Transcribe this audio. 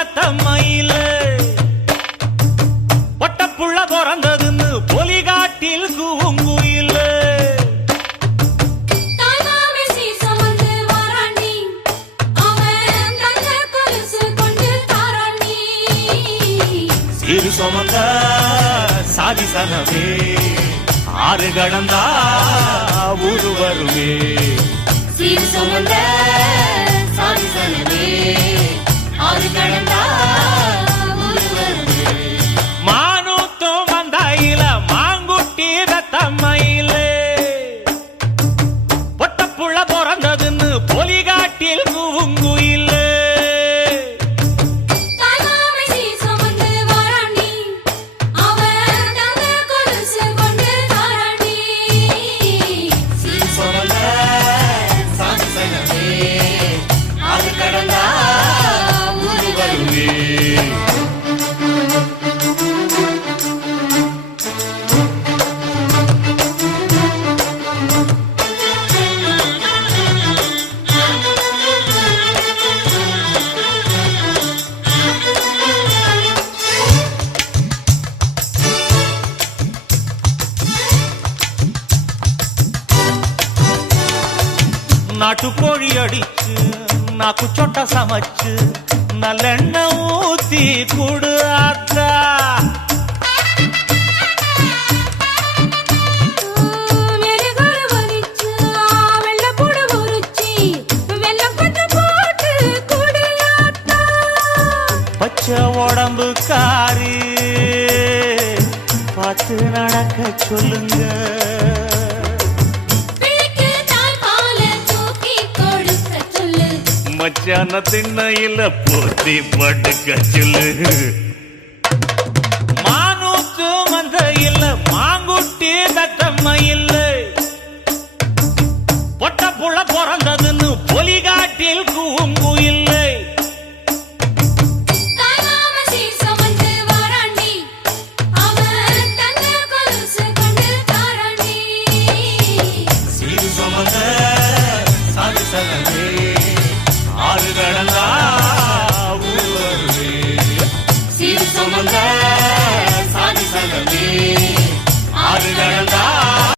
பெத்த மயில ஒட்டப்புள்ள பிறந்ததுன்னு பொலிகாட்டில் கூங்குயில சீரு சுமந்த சாதி சனமே ஆறு கடந்தா ஊரு வருமே சீரு சுமந்த சாதி சனமே ஆறு கடந்தா ஊரு வருமே மானூத்தும் வந்தாயில மாங்குட்டி ரத்தம்மையில பொட்டப்புள்ள பிறந்ததுன்னு பொலிகாட்டில் கூங்குயில நாட்டுக்கோழி அடிச்சு நாக்கு சொட்ட சமைச்சு நல்லெண்ணெய் ஊத்தி குடு ஆத்தா பச்சை உடம்பு காரி பார்த்து நடக்க சொல்லுங்க மச்சான திண்ணையில போத்தி படுக்க சொல்லு மானூத்து மந்த இல்ல மாங்குட்டி தத்தம்மை இல்ல பொட்ட புள்ள பிறந்ததுன்னு பொலிகாட்டில் கூங்கு இல்லை சீரு சுமந்த